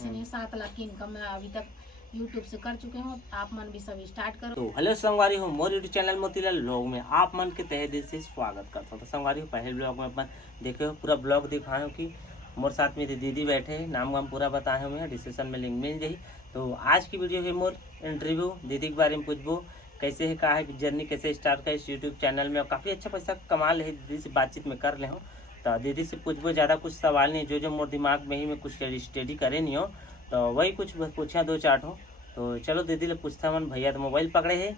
ऐसे नहीं 7 लाख की इनकम मैं अभी तक यूट्यूब से कर चुके हूँ। आप मन भी सब स्टार्ट करो। तो हेलो संगवारी हूँ मोर यूट्यूब चैनल मोतीलाल ब्लॉग में आप मन के तहे दिल से स्वागत करता हूँ। तो संगवारी पहले ब्लॉग में अपन देखे हो पूरा ब्लॉग दिखाए हो कि मोर साथ में दीदी बैठे हैं, नाम वाम पूरा बताए हुए हैं, डिस्क्रिप्शन में लिंक मिल जाही। तो आज की वीडियो है मोर इंटरव्यू, दीदी के बारे में पूछबो कैसे है, कहा है जर्नी कैसे स्टार्ट का इस यूट्यूब चैनल में, और काफ़ी अच्छा पैसा कमा ले दीदी से बातचीत में कर ले हो। तो दीदी से पूछबो, ज़्यादा कुछ सवाल नहीं, जो मोर दिमाग में ही मैं कुछ स्टडी करे नहीं हो तो वही कुछ पूछा 2-4 हो। तो चलो दीदी ले पूछता मन। भैया तो मोबाइल पकड़े है,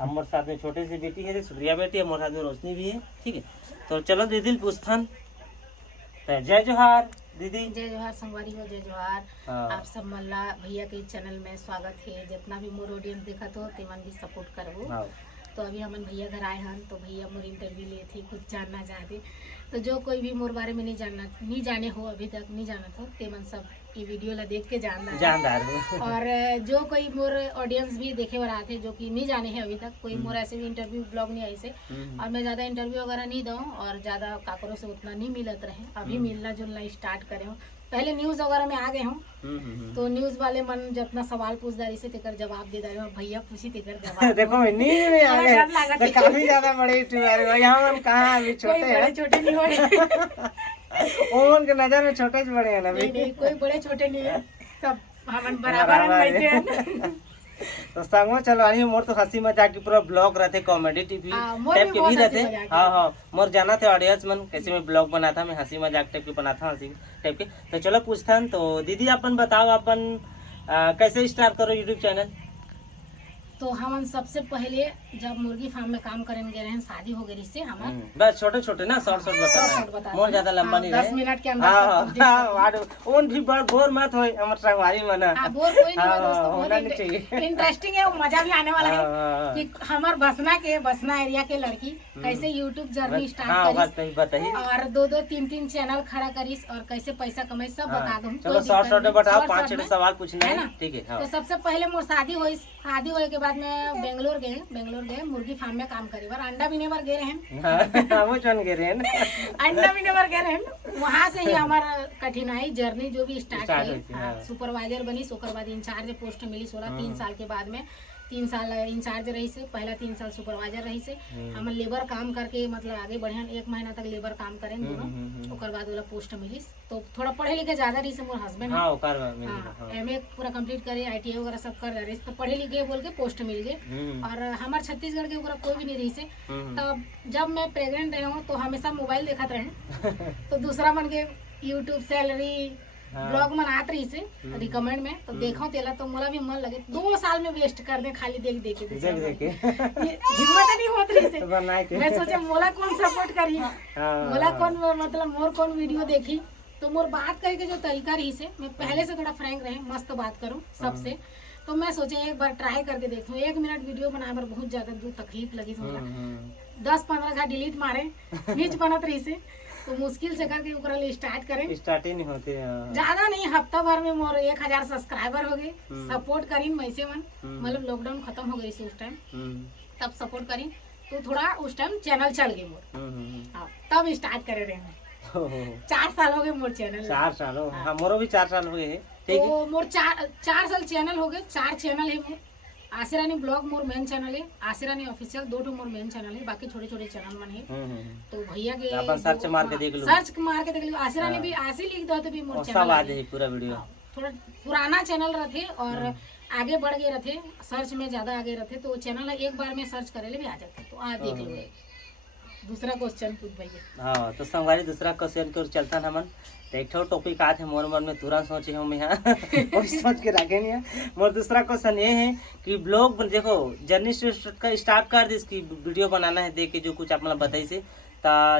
अब मोर साथ में छोटे सी बेटी है सुप्रिया बेटी, और मोर साथ में रोशनी भी है। ठीक है, तो चलो दीदी ले पूछथन। तो जय जोहार दीदी। जय जोहार संगवारी हो, जय जोहार। हाँ। आप सब मल्ला भैया के चैनल में स्वागत है। जितना भी मोर ऑडियंस देखा तो तेमन भी सपोर्ट करबो। हाँ। तो अभी हमन भैया घर आए हन, तो भैया मोर इंटरव्यू लिए थे, कुछ जानना चाहते। तो जो कोई भी मोर बारे में नहीं जाने हो, अभी तक नहीं जाना हो, तेमन सब की वीडियो ला देख के जानदार हो। और जो कोई मोर ऑडियंस भी देखे बर आते जो कि नहीं जाने हैं अभी तक, कोई मोर ऐसे भी इंटरव्यू ब्लॉग नहीं ऐसे, और मैं ज़्यादा इंटरव्यू वगैरह नहीं दूँ और ज़्यादा काकरों से उतना नहीं मिलत रहे। अभी मिलना जुलना स्टार्ट करे हूँ। पहले न्यूज़ वगैरह में आ गए हूँ, तो न्यूज़ वाले मन जितना सवाल पूछदारी से तेकर जवाब दे रहे हो, भैया पूछी तेकर जवाब देखो न्यूज़ में आ गए तो काफी ज्यादा बड़े यूट्यूबर हो। यहाँ हम कहाँ अभी छोटे हैं, छोटे नहीं हो उनके नजर में छोटे से बड़े हैं ना। नहीं, कोई बड़े छोटे नहीं है, सब हमन बराबर हैं। तो संगो चलवानी मोर तो हंसी मजाक की पूरा ब्लॉग रहते, कॉमेडी टीवी टाइप के भी रहते। हाँ हाँ, मोर जाना थे ऑडियंस मन कैसे मैं ब्लॉग बनाता, मैं हंसी मजाक टाइप के बनाता, हंसी टाइप के। तो चलो पूछता तो दीदी अपन बताओ, अपन कैसे स्टार्ट करो यूट्यूब चैनल। तो हम सबसे पहले जब मुर्गी फार्म में काम करने गए हैं, शादी हो गई से हम बस छोटे छोटे ना शॉर्ट बताना, मोर ज्यादा लंबा नहीं रहे। 10 मिनट के अंदर ओन भी बोर मत होए हमर संगवारी मन। बोर कोई नहीं है दोस्तों, बहुत इंटरेस्टिंग है, मजा भी आने वाला है कि हमार बसना एरिया के लड़की कैसे यूट्यूब जर्नी स्टार्ट करी और 2-2 3-3 चैनल खड़ा करीस और कैसे पैसा कमाई सब बता दूं। चलो शॉर्ट बताओ, 5-6 सवाल पूछना है, ठीक है। तो सबसे पहले मोर शादी होए के बाद में बेंगलोर गए मुर्गी फार्म में काम करे बार, अंडा बीने बार गए रहे वो चन गए रहे अंडा बीने बार गए रहे। वहाँ से ही हमारा कठिनाई जर्नी जो भी स्टार्ट हुई। सुपरवाइजर बनी, ओकर बाद इंचार्ज पोस्ट मिली 3 साल के बाद में 3 साल इंचार्ज रही से, पहला 3 साल सुपरवाइजर रही से। हम लेबर काम करके मतलब आगे बढ़े, 1 महीना तक लेबर काम करें दोनों। ओकर बाद वाला पोस्ट मिली तो थोड़ा पढ़े लिखे ज्यादा रही से। मोर हस्बैंड एमए पूरा कंप्लीट करे, ITI वगैरह सब कर रहे, तो पढ़े लिखे बोल के पोस्ट मिल गए। और हमारे छत्तीसगढ़ के ऊपर कोई भी नहीं रही से। तब जब मैं प्रेग्नेंट रही हूँ तो हमेशा मोबाइल देखते रहे तो दूसरा मन के यूट्यूब सैलरी ब्लॉग मन आत रही से रिकमेंड में, तो देखो तेला तो मोला भी मन लगे 2 साल में वेस्ट कर दे खाली देख देख के हिम्मत नहीं होत रही से। मैं सोचे मोला कौन सपोर्ट करी, मोला कौन मतलब मोर कौन वीडियो देखी। तो मोर बात करे के जो तरीका रही से, मैं पहले से थोड़ा फ्रैंक रहे, मस्त बात करूँ सबसे। तो मैं सोचे एक बार ट्राई करके देखूं। 1 मिनट वीडियो बनाए पर बहुत ज्यादा तकलीफ लगी, 10-15 घंटा डिलीट मारे नीच बनत रही से। तो मुश्किल से करके स्टार्ट करें, स्टार्ट ही नहीं होते ज्यादा नहीं, हफ्ता भर में मोर 1000 सब्सक्राइबर हो गए। सपोर्ट करी वैसे मन, मतलब लॉकडाउन खत्म हो गई थी उस टाइम, तब सपोर्ट करी तो थोड़ा उस टाइम चैनल चल गए मोर। तब स्टार्ट करे रहे 4 साल हो गए मोर चैनल। 4 साल हो, हाँ मोरो भी 4 साल हो गए। तो मोर 4 साल चैनल हो गए, 4 चैनल है मोर। आशीरानी ब्लॉग मोर मेन चैनल है, आशीरानी ऑफिशियल 2 मोर मेन चैनल है, बाकी छोटे छोटे चैनल मन है। तो भैया के अपन सर्च मार के देख लो, आशीरानी भी आशी लिख दो तो भी मोर चैनल आ जाए पूरा वीडियो। थोड़ा पुराना चैनल रहते और आगे बढ़ गए रहते, सर्च में ज्यादा आगे रहते, तो चैनल एक बार में सर्च करे ले भी आ जाते। तो आ देख लो। दूसरा क्वेश्चन पूछ भैया। हाँ तो संगवारी दूसरा क्वेश्चन की ओर चलता ना मन। तो एक टॉपिक आते हैं मोर मन में, तुरंत सोचे हम यहाँ कोई सोच के रखे नहीं है। मोर दूसरा क्वेश्चन ये है कि ब्लॉग देखो जर्नी का स्टार्ट कर दी, इसकी वीडियो बनाना है देख के जो कुछ आप मतलब बताई से।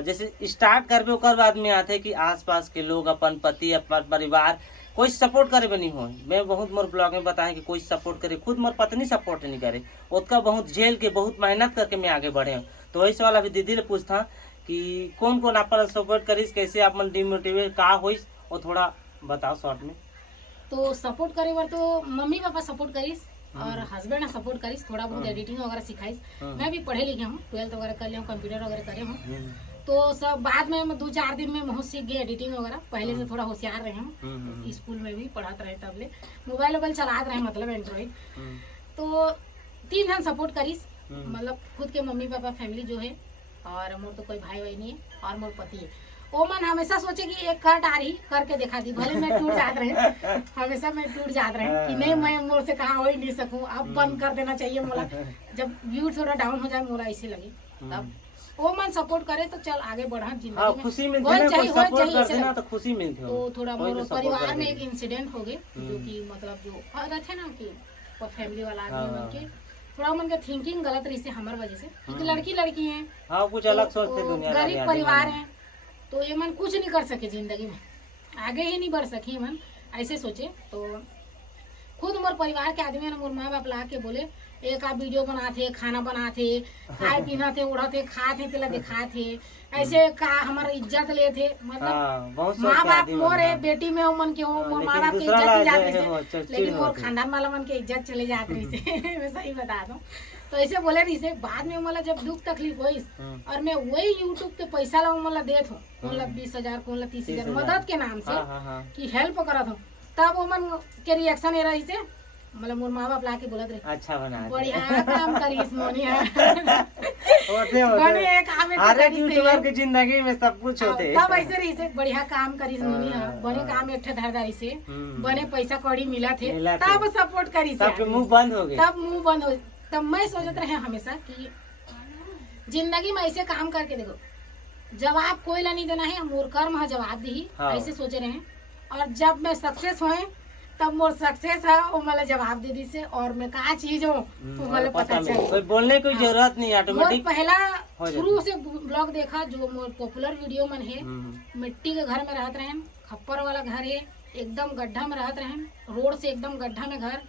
जैसे स्टार्ट करबे ओकर बाद में आते कि आसपास के लोग, अपन पति, अपन परिवार कोई सपोर्ट करे नहीं हो। मैं बहुत मोर ब्लॉग में बताएं कि कोई सपोर्ट करे, खुद मोर पत्नी सपोर्ट नहीं करे, उसका बहुत झेल के बहुत मेहनत करके मैं आगे बढ़े हूँ। तो वही सवाल अभी दीदी ने पूछता कि कौन कौन आप सपोर्ट करीस, कैसे आप डिमोटिवेट का होइस, और थोड़ा बताओ शॉर्ट में। तो सपोर्ट करे बार तो मम्मी पापा सपोर्ट करीस और हस्बैंड सपोर्ट करीस, थोड़ा बहुत एडिटिंग वगैरह सिखाईस। मैं भी पढ़े लिखे हूँ, 12th वगैरह कर लिया हूँ, कंप्यूटर वगैरह करे हूँ। तो सब बाद में 2-4 दिन में बहुत सीख गए एडिटिंग वगैरह। पहले से थोड़ा होशियार रहे हम, स्कूल में भी पढ़ाते रहे, तब ले मोबाइल वोबाइल चलाते रहे, मतलब एंड्रॉइड। तो 3 जन सपोर्ट करीस, मतलब खुद के मम्मी पापा फैमिली जो है, और मोर तो कोई भाई नहीं है, और मोर पति है। वो मन हमेशा सोचे कि एक कट आ रही करके दिखा दी, भले मैं टूट जात रहे, हमेशा मैं टूट जात रहे कि नहीं मैं मोर से कहाँ हो ही नहीं सकूँ, अब बंद कर देना चाहिए मोला, जब व्यू थोड़ा डाउन हो जाए मोला ऐसे लगे। तब वो मन सपोर्ट करे तो चल आगे बढ़ा जिंदगी में, खुशी मिलती है, कोई सपोर्ट कर देना तो खुशी मिलती है। तो थोड़ा मोर परिवार में एक इंसिडेंट हो गए, जो कि मतलब जो रहते ना कि फैमिली वाला आदमी मन के थोड़ा मन के थिंकिंग गलत रही से हमारे वजह से, क्योंकि लड़की हैं, कुछ अलग सोचते, दुनिया गरीब परिवार है, तो ये मन कुछ नहीं कर सके जिंदगी में, आगे ही नहीं बढ़ सकी मन, ऐसे सोचे। तो खुद मोर परिवार के आदमी ने मोर माँ बाप ला के बोले एक आप वीडियो बनाते, खाना बनाते, खाए पीना थे, उड़ाते, खाते तेला दिखाते, ऐसे का हमारा इज्जत लेते, मतलब माँ बाप मोर है, बेटी में मन के हो, मोर माँ बाप की इज्जत नहीं जाती से, लेकिन मोर खानदान वाला मन के इज्जत चले जाते रही से मैं सही बता दूं। तो ऐसे बोले रही से, बाद में मला जब दुख तकलीफ हुई और मैं वही यूट्यूब के पैसा ला मला देत हूँ, मतलब 20,000 को 30,000 मदद के नाम से कि हेल्प करत हूँ, तब वो मन के रिएक्शन ये रही से, मतलब मोर माँ बाप ला के बोलत रहे अच्छा बना, बढ़िया काम करीस मोनिया बने काम हर एक यूट्यूबर की जिंदगी में सब कुछ होते, तब ऐसे रही से बढ़िया काम करीस मोनिया, बने काम एक धरदारी से, बने पैसा कौड़ी मिला थे, तब सपोर्ट करी, तब मुंह बंद हो गए, तब मुंह बंद हो। तब मैं सोचते रहे हमेशा कि जिंदगी में ऐसे काम करके देखो, जवाब कोई ला नहीं देना है, मोर कर्म है जवाब दी, ऐसे सोचे रहे। और जब मैं सक्सेस हुए तब मोर सक्सेस है वो मतलब जवाब दे दी से, और मैं कहा चीज हूँ वो मतलब पता चले, कोई बोलने की जरूरत नहीं, ऑटोमेटिक। पहला शुरू से ब्लॉग देखा जो मोर पॉपुलर वीडियो मन है, मिट्टी के घर में रहत रहे, खप्पर वाला घर है, एकदम गड्ढा में रहत रहे, रोड से एकदम गड्ढा में घर,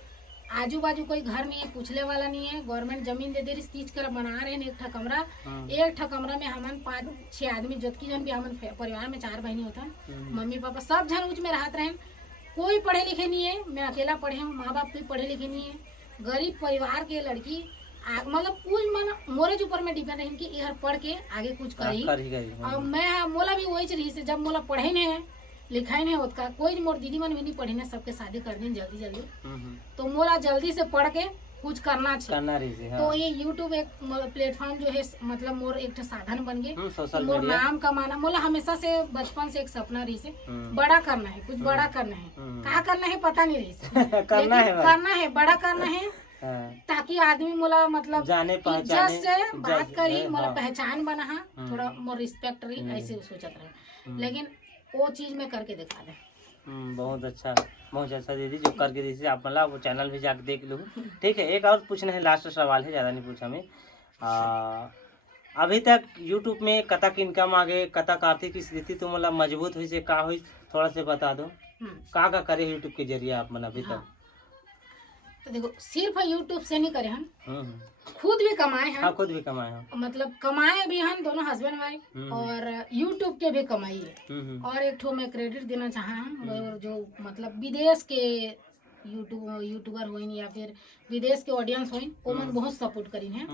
आजू बाजू कोई घर नहीं है, पूछले वाला नहीं है, गवर्नमेंट जमीन दे दे रही, तीज कर बना रहे हैं एक ठा कमरा, एक ठा कमरा में हमन 5-6 आदमी, जबकि जन भी हमन परिवार में 4 बहनी होता, मम्मी पापा सब जन उच में रहत रहे, कोई पढ़े लिखे नहीं है, मैं अकेला पढ़े हूँ, माँ बाप भी पढ़े लिखे नहीं है, गरीब परिवार के लड़की, मतलब कुछ मन मोरे ऊपर में डिपेंड है कि यह पढ़ के आगे कुछ करी, और मैं मोला भी वही रही से, जब मोला पढ़े नहीं है, लिखाई नहीं होता, कोई मोर दीदी मन भी नहीं पढ़ी, सबके शादी कर दी जल्दी जल्दी, तो मोला जल्दी से पढ़ के कुछ करना चाहिए। तो ये यूट्यूब एक प्लेटफॉर्म जो है, मतलब मोर एक साधन बन गए, मोर नाम कमाना, मोला हमेशा से बचपन से एक सपना रही से, बड़ा करना है, कुछ बड़ा करना है, क्या करना है पता नहीं रही से करना है बड़ा करना है, ताकि आदमी मोला मतलब इज्जत से बात करी, मोला पहचान बना, थोड़ा मोर रिस्पेक्ट रही, ऐसे सोचत रहे, लेकिन वो चीज में करके दिखा दे। बहुत अच्छा दीदी जो करके दी, आप मतलब वो चैनल भी जाके देख लो, ठीक है। एक और पूछना है, लास्ट सवाल है, ज़्यादा नहीं पूछा मैं, अभी तक यूट्यूब में कतक इनकम आ गए, कतक आर्थिक स्थिति तो मतलब मजबूत हुई से का हुई, थोड़ा से बता दो, का करे यूट्यूब के जरिए आप मतलब अभी तक? तो देखो सिर्फ यूट्यूब से नहीं करे हम, खुद भी कमाए हैं, खुद भी कमाए हैं, मतलब कमाए भी हम दोनों हस्बैंड वाइफ, और यूट्यूब के भी कमाई है। और एक ठो मैं क्रेडिट देना चाहा, जो मतलब विदेश के यूट्यूबर हो या फिर विदेश के ऑडियंस हो, वो मन बहुत सपोर्ट करी है।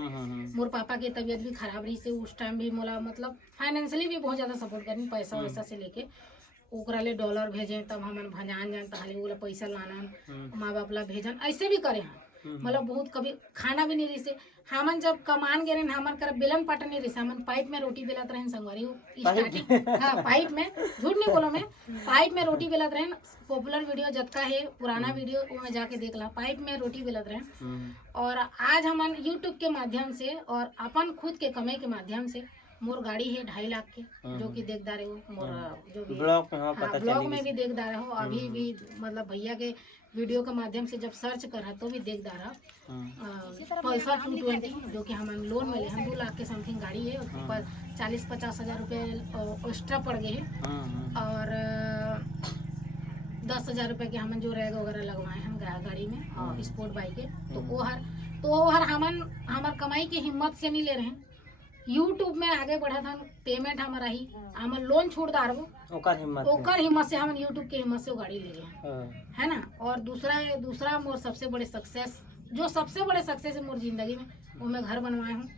मोर पापा की तबीयत भी खराब रही से, उस टाइम भी मोला मतलब फाइनेंशियली भी बहुत ज्यादा सपोर्ट करी, पैसा वैसा से लेके ओकरा ले डॉलर भेजे, तब हमन भजान जान ताले ओला पैसा लाना, माँ बाप ला भेजन, ऐसे भी करे हैं, मतलब बहुत कभी खाना भी नहीं रही से, हमन जब कमान गए हमन कर बेलन पाटन नहीं रही, हमन पाइप में रोटी बेलत रहे संगवारी स्टार्टिंग, हाँ पाइप में, झूठ नहीं बोलो मैं, पाइप में रोटी बेलत रहे, पॉपुलर वीडियो जतका है पुराना वीडियो वो में जाके देख ला, पाइप में रोटी बेलत रहे। और आज हमन यूट्यूब के माध्यम से और अपन खुद के कमाई के माध्यम से, मोर गाड़ी है 2.5 लाख के, जो कि देखदार हो मोर जो भी ब्लॉग में भी देखदार हो, अभी भी मतलब भैया के वीडियो के माध्यम से जब सर्च कर तो भी देखदार है। पल्सर 220 जो कि हम लोन में ले, हम 2 लाख के समथिंग गाड़ी है, ऊपर 40-50 हज़ार रुपये एक्स्ट्रा पड़ गए हैं, और 10,000 रुपये के हमन जो रैग वगैरह लगवाए हम गाड़ी में, और स्पोर्ट बाइक है, तो हर हमन हमार कमाई की हिम्मत से नहीं ले रहे हैं, यूट्यूब में आगे बढ़ा था, पेमेंट हमारा ही हमन लोन छोड़ दार वो ओकर हिम्मत से हमन यूट्यूब के हिम्मत से वो गाड़ी ले गए, है ना। और दूसरा मोर सबसे बड़े सक्सेस, जो सबसे बड़े सक्सेस है मोर जिंदगी में, वो मैं घर बनवाए हूँ,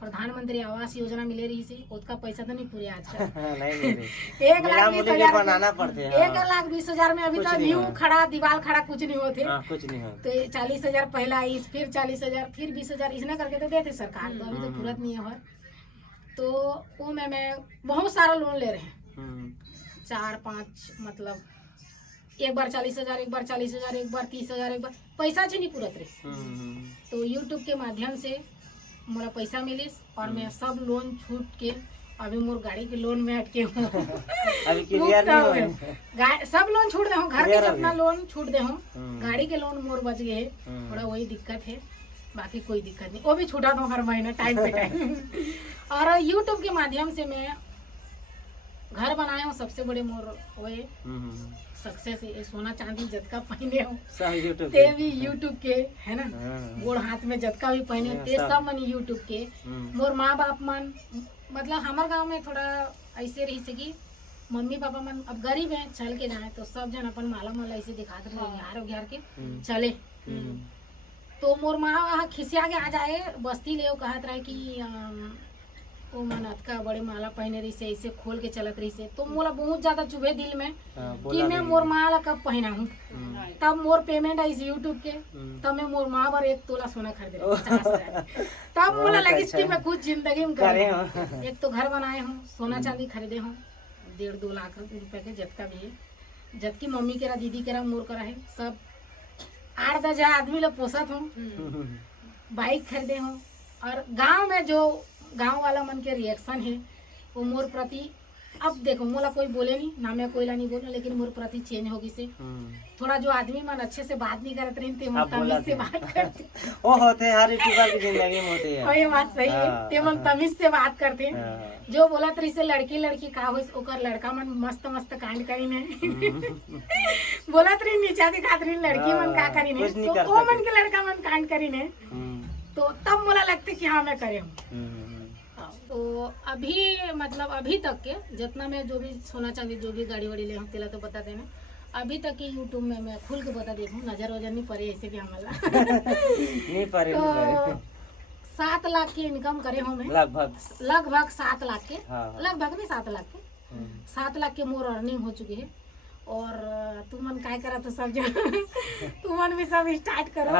प्रधानमंत्री आवास योजना मिले रही से उसका पैसा तो नहीं पूरे आज का नहीं 1,20,000 बनाना पड़ते हैं। 1,20,000 में अभी तक न्यू खड़ा दीवार खड़ा कुछ नहीं होते। कुछ नहीं हो तो 40,000 पहला आई, फिर 40,000, फिर 20,000 इसने करके तो देते सरकार, तो अभी तो पूरत नहीं है। तो वो मैं बहुत सारा लोन ले रहे हैं, 4-5 मतलब एक बार 40,000, एक बार 40,000, एक बार 30,000, एक बार पैसा नहीं पूरत रही। तो यूट्यूब के माध्यम से मोला पैसा मिलिस और मैं सब लोन छूट के अभी मोर गाड़ी के लोन में अटके हूँ। अभी क्लियर नहीं हुए, सब लोन छूट दे हूँ, घर के अपना लोन छूट दे हूँ, गाड़ी के लोन मोर बच गए, थोड़ा वही दिक्कत है, बाकी कोई दिक्कत नहीं, वो भी छूटा दो हर महीना टाइम पे टाइम। और यूट्यूब के माध्यम से मैं घर बनाया हूँ, सबसे बड़े मोर वो सक्सेस है। सोना चांदी जतका पहने हो ते भी यूट्यूब के है ना, गोड़ हाथ में जतका भी पहने हो ते सब मन यूट्यूब के। मोर माँ बाप मन मतलब हमारे गांव में थोड़ा ऐसे रही से कि मम्मी पापा मन अब गरीब हैं, चल के जाए तो सब जन अपन माला माला ऐसे दिखाते रहे घार के चले। तो मोर माँ खिसिया के आ जाए बस्ती ले कहत रहे कि वो मन अतका बड़े माला पहने रही से, ऐसे खोल के चलत रही से। तो मोला बहुत ज्यादा चुभे दिल में कि मैं मोर माला कब पहना हूँ। तब मोर पेमेंट आई यूट्यूब के, तब मैं मोर माँ बार 1 तोला सोना खरीद रही, तब मोला लगी कि मैं कुछ जिंदगी में कर। एक तो घर बनाए हूँ, सोना चांदी खरीदे हूँ 1.5-2 लाख रुपए के, जतका भी है, जबकि मम्मी केरा दीदी केरा मोर करा है, सब 8-10 आदमी लोग पोसत हूँ, बाइक खरीदे हूँ। और गाँव में जो गांव वाला मन के रिएक्शन है वो मोर प्रति, अब देखो मोला कोई बोले नहीं ना, मैं कोईला नहीं बोलूं, लेकिन मोर प्रति चेंज होगी से थोड़ा जो आदमी मन अच्छे से बात नहीं करते रहे ते मन तमीज से बात करते वो होते हर यूट्यूबर की जिंदगी में होते हैं। ये बात सही है, ते मन तमीज से बात करते हैं। जो बोला तरी से लड़की लड़की का हो ओकर लड़का मन मस्त मस्त कांड करी ने बोला तरी नीचा दिखा तरी लड़की मन का करी ने, तो वो मन के लड़का मन कांड करी ने, तो तब मोला लगते कि हाँ मैं करे हूँ। तो अभी मतलब अभी तक के जितना मैं जो भी सोना चांदी जो भी गाड़ी वाड़ी ले हूँ तेला तो बता देना। अभी तक के यूट्यूब में मैं खुल के बता देखूँ, नजर वजर नहीं पड़े ऐसे भी हमारा नहीं पड़े तो 7 लाख की इनकम करे हूँ मैं, लगभग 7 लाख के, लगभग नहीं 7 लाख के, 7 लाख के मोर अर्निंग हो चुकी है। और तुमन काय करा तो सब तुमन भी सब स्टार्ट करो,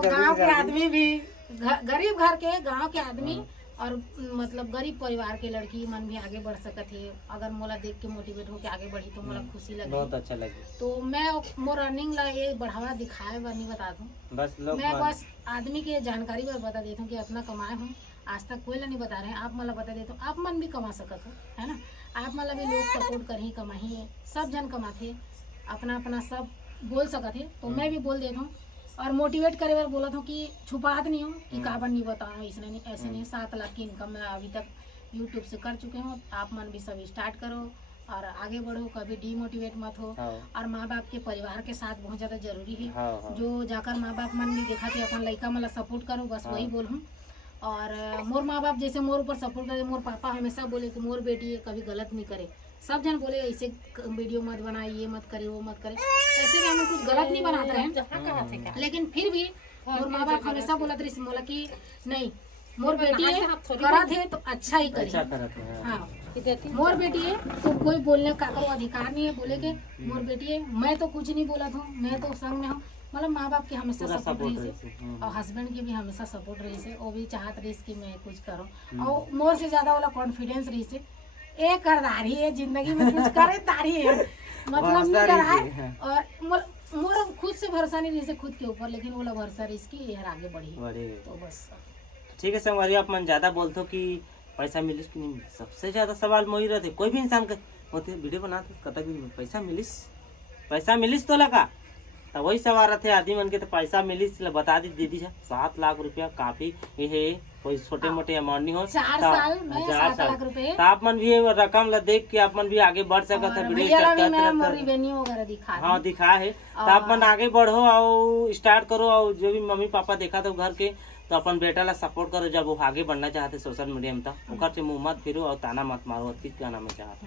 गाँव के आदमी भी, गरीब घर के गाँव के आदमी और मतलब गरीब परिवार के लड़की मन भी आगे बढ़ सकत है। अगर मोला देख के मोटिवेट होके आगे बढ़ी तो मोला खुशी लगे, बहुत अच्छा लगे। तो मैं मोर अर्निंग ला ये बढ़ावा दिखाए बर नहीं बता दूं, बस आदमी के जानकारी बर बता देता हूँ कि अपना कमाए हूँ, आज तक कोई ला नहीं बता रहे हैं, आप मला बता देता हूँ, आप मन भी कमा सकत हो, है ना। आप मला भी लोग सपोर्ट कर ही कमाही, सब जन कमाते, अपना अपना सब बोल सकत है, तो मैं भी बोल देता हूँ। और मोटिवेट करे बार बोला था कि छुपात नहीं हो कि काबर नहीं बताओ, इसने नहीं ऐसे नहीं। 7 लाख की इनकम मैं अभी तक यूट्यूब से कर चुके हूँ। आप मन भी सब स्टार्ट करो और आगे बढ़ो, कभी डीमोटिवेट मत हो। और माँ बाप के परिवार के साथ बहुत ज़्यादा जरूरी है, जो जाकर माँ बाप मन भी देखा थे अपन लड़का मतलब सपोर्ट करो, बस वही बोलूँ। और मोर माँ बाप जैसे मोर ऊपर सपोर्ट करे, मोर पापा हमेशा बोले कि मोर बेटी कभी गलत नहीं करे, सब जन बोले ऐसे वीडियो मत बनाए, ये मत करे, वो मत करे, ऐसे भी हमें कुछ गलत नहीं बनाते हैं, लेकिन फिर भी मोर माँ बाप हमेशा बोलते रही बोला कि नहीं मोर बेटी है करत है तो अच्छा ही करे, हाँ मोर बेटी है तो कोई बोलने का अधिकार नहीं है, बोले के मोर बेटी है। मैं तो कुछ नहीं बोला था, मैं तो संग में हूँ, मतलब माँ बाप की हमेशा सपोर्ट रही से और हस्बैंड की भी हमेशा सपोर्ट रही से, वो भी चाहत रही कि मैं कुछ करूँ, और मोर से ज्यादा वाला कॉन्फिडेंस रही से एक करदारी है जिंदगी में, कुछ करे तारी है मतलब नहीं कर रहा है। और मोर खुद से भरोसा नहीं रही से खुद के ऊपर, लेकिन वो भरोसा रही इसकी यार आगे बढ़ी तो बस ठीक है। संगवारी आप मन ज्यादा बोलते हो कि पैसा मिलिस कि नहीं, सबसे ज्यादा सवाल मोही रहते, कोई भी इंसान के होते वीडियो बनाते कतक भी पैसा मिलिस तो लगा, तो वही सवाल रहते आदमी मन के, तो पैसा मिलिस बता दी दीदी 7 लाख रुपया काफी है, कोई छोटे मोटे अमाउंट नहीं हो, 4 साल में 7 लाख रुपए, तो आप मन भी रकम ला देख के आप मन भी आगे बढ़ सकते है। हाँ दिखा है, तो आप मन आगे बढ़ो और स्टार्ट करो, और जो भी मम्मी पापा देखा तो घर के, तो अपन बेटा ला सपोर्ट करो, जब वो आगे बढ़ना चाहते सोशल मीडिया में, तो से मुँह मत फिरो और ताना मत मारो, क्या नाम है चाहते।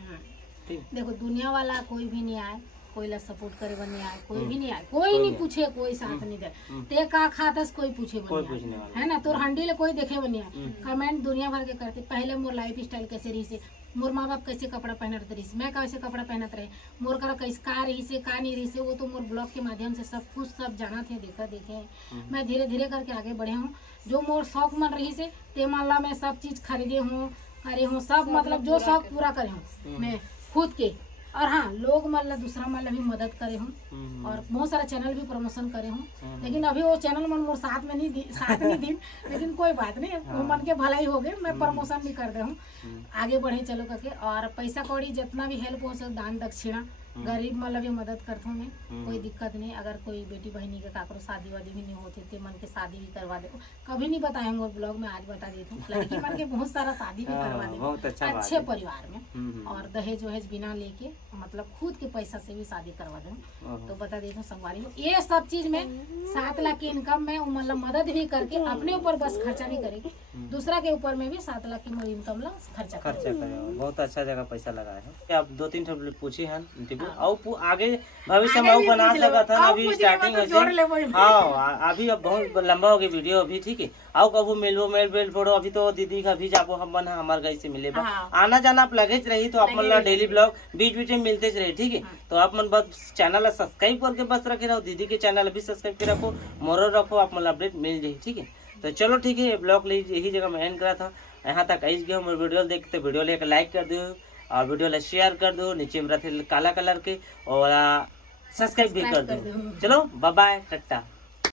देखो दुनिया वाला कोई भी नहीं आए, कोई ला सपोर्ट करे बन नहीं आए, कोई भी नहीं आए, कोई नहीं पूछे, कोई साथ नहीं दे, ते का खातस कोई पूछे कोई बन पूछने नहीं वाला आए, है ना। तोर हंडी ले कोई देखे बन नहीं आए, कमेंट दुनिया भर के करते। पहले मोर लाइफ स्टाइल कैसे रही से, मोर माँ बाप कैसे कपड़ा पहनत रही, मैं कैसे कपड़ा पहनत रहे, मोर करा कैसे का रही से का नहीं रही से, वो तो मोर ब्लॉग के माध्यम से सब कुछ सब जाना थे, देखा देखे। मैं धीरे धीरे करके आगे बढ़े हूँ। जो मोर शौक मन रही से ते माला मैं सब चीज खरीदे हूँ, करे हूँ, सब मतलब जो शौक पूरा करे हूँ मैं खुद के। और हाँ, लोग मतलब दूसरा मतलब भी मदद करे हूँ, और बहुत सारा चैनल भी प्रमोशन करे हूँ। लेकिन अभी वो चैनल मन मोर साथ में नहीं दी, लेकिन कोई बात नहीं, वो मन के भलाई हो गए, मैं प्रमोशन भी कर दे हूँ, आगे बढ़े चलो करके। और पैसा कौड़ी जितना भी हेल्प हो सके, दान दक्षिणा, गरीब मतलब भी मदद करता हूँ मैं, कोई दिक्कत नहीं। अगर कोई बेटी बहनी के काकरो शादी वादी भी नहीं होती थे, मन के शादी भी करवा दे, कभी नहीं बताए मोर ब्लॉग में, आज बता देती हूँ। लड़की मन के बहुत सारा शादी भी करवा दे अच्छे परिवार में, और दहेज वहेज बिना लेके मतलब खुद के पैसा से भी शादी करवा दूँ। तो बता देती हूँ संगवारी में, ये सब चीज में 7 लाख की इनकम में मतलब मदद भी करके, अपने ऊपर बस खर्चा नहीं करेगी, दूसरा के ऊपर में भी 7 लाख की इनकम ला खर्चा करे। बहुत अच्छा जगह पैसा लगाए हो। आप 2-3 ठो पूछी हैं और आगे भविष्य में बना सका था, अभी स्टार्टिंग है। हाँ, अभी अब बहुत लंबा हो गया वीडियो अभी, ठीक है। आओ कबू मिलबो मेल फोड़ो, अभी तो दीदी का भी जाबो, हम बना हमारे गई से मिले आना जाना आप लगे रही, तो आप मतलब डेली ब्लॉग बीच बीच में मिलते रहे, ठीक है। तो आप मन बस चैनल सब्सक्राइब करके बस रखे रहो, दीदी के चैनल भी सब्सक्राइब के रखो, मोरो रखो, आप मतलब अपडेट मिल जाए, ठीक है। तो चलो ठीक है, ब्लॉग यही जगह में एंड करा था। यहाँ तक आई गया मेरे वीडियो देखते, वीडियो लेकर लाइक कर दो और वीडियो ला शेयर कर दो, नीचे में रहते काला कलर के, और सब्सक्राइब भी कर दो। चलो बाय बाय, टाटा।